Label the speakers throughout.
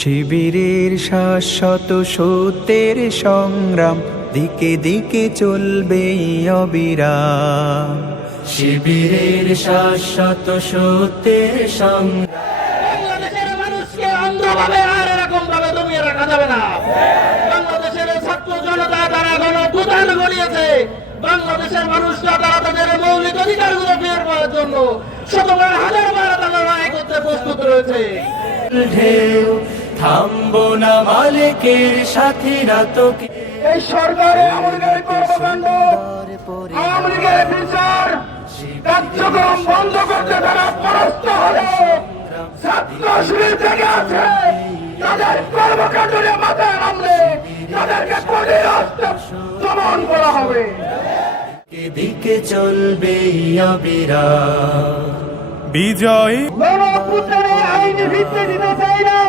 Speaker 1: শিবিরের শাশ্বত সত্যের সংগ্রাম দিকে দিকে চলবে অবিরাম। শিবিরের শাশ্বত সত্যের সংগ্রাম
Speaker 2: বাংলাদেশের মানুষকে অন্ধভাবে আর এরকম ভাবে দমিয়ে রাখা যাবে না। বাংলাদেশের ছাত্র জনতা তারা মানুষরা তাদের মৌলিক অধিকারগুলো ফের পাওয়ার জন্য শতবার হাজার বার তারা লড়াই করতে প্রস্তুত রয়েছে।
Speaker 1: ঢেউ থামবো না মালিকের সাথীরা তোকে।
Speaker 2: এই সরকারের আমলকারী কর্মকাণ্ড আওয়ামী বিচার কার্যক্রম বন্ধ করতে তারা পরাস্ত হলো ছাত্র শিবির থেকে আছে। তাদের কর্মকাণ্ড নিয়ে মাথায় নামলে তাদেরকে কঠিন দমন করা হবে।
Speaker 1: দিকে চলবে অবিরাম বিজয়
Speaker 2: আইনি ভিত্তি দিতে চাইলাম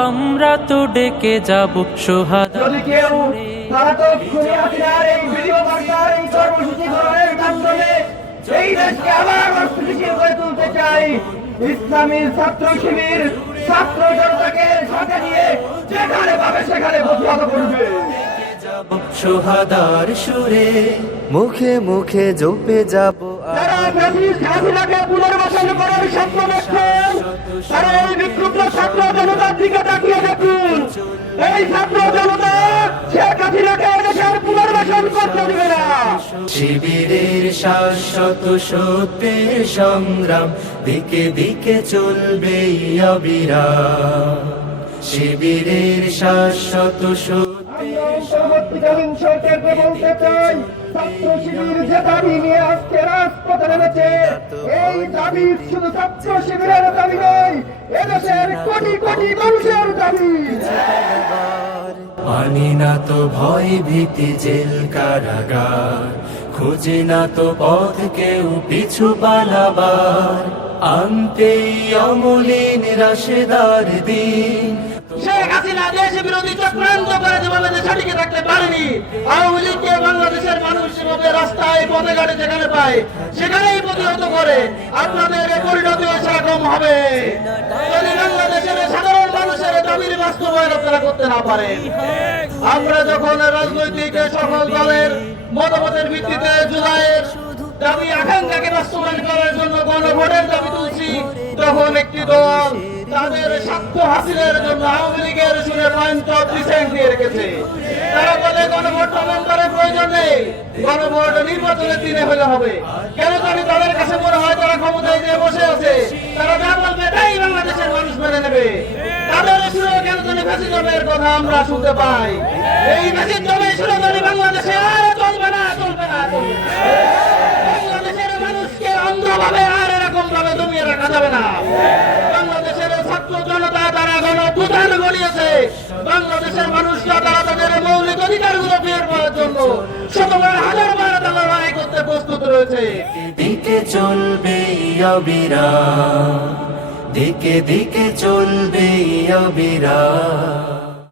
Speaker 2: আমরা
Speaker 3: তো ডেকে যাব সোহাদা
Speaker 2: যদি কেউ তারা তো খুনি হাসিনার এই ভিডিও বার্তার এই কর্মসূচি গ্রহণের মাধ্যমে এই দেশকে আবার অস্থিতিশীল করে তুলতে চাই। ইসলামী ছাত্র শিবির ছাত্র জনতাকে সাথে নিয়ে যেখানে পাবে সেখানে প্রতিহত করবে।
Speaker 1: সোহাদার সুরে। মুখে মুখে জপে যাব
Speaker 2: যারা পুনর্বাসন করার স্বপ্ন দেখছেন তারা এই ছাত্র জনতার দিকে তাকিয়ে দেখুন। এই ছাত্র জনতা শেখ হাসিনাকে দেশের পুনর্বাসন করতে দিবে না।
Speaker 1: শিবিরের শাশ্বত সত্যের সংগ্রাম দিকে দিকে চলবে অবিরাম। শিবিরের শাশ্বত সত্য
Speaker 2: আমরা অন্তর্বর্তীকালীন সরকারকে বলতে চাই। ছাত্র শিবির যে দাবি নিয়ে আজকে নেমেছে এই দাবি শুধু ছাত্র শিবিরের দাবি নয়, এদেশের কোটি কোটি মানুষের দাবি।
Speaker 1: মানি না তো ভয় ভীতি জেল কারাগার, খুঁজে না তো পথ কেউ পিছু পালাবার। আনতেই অমলিন রাশেদার দিন
Speaker 2: আমরা যখন রাজনৈতিক সকল দলের মতামতের ভিত্তিতে জুলাইয়ের দাবি, আকাঙ্ক্ষাকে বাস্তবায়ন করার জন্য গণভোটের দাবি তুলছি, তখন একটি দল তাদের স্বার্থ হাসিলের জন্য আওয়ামী লীগের সুরে পয়েন্ট ডিসেন্ট দিয়ে রেখেছে। তারা বলে, গণভোট পালন করার প্রয়োজন নেই। গণভোট নির্বাচনের দিনে হলে হবে। কেন জানি তাদের কাছে মনে হয় তারা ক্ষমতায় দিয়ে বসে আছে। তারা যা বলবে তাই বাংলাদেশের মানুষ মেনে নেবে। তাদের সুরে কেন জানি ফ্যাসিজমের কথা আমরা শুনতে পাই। এই ফ্যাসিজমের সুরে জানি বাংলাদেশে আর চলবে না চলবে না চলবে না। বাংলাদেশের মানুষকে অন্ধভাবে আর এরকম ভাবে দমিয়ে রাখা যাবে না। রয়েছে
Speaker 1: দিকে চলবে অবিরাম। দিকে দিকে চলবে অবিরাম।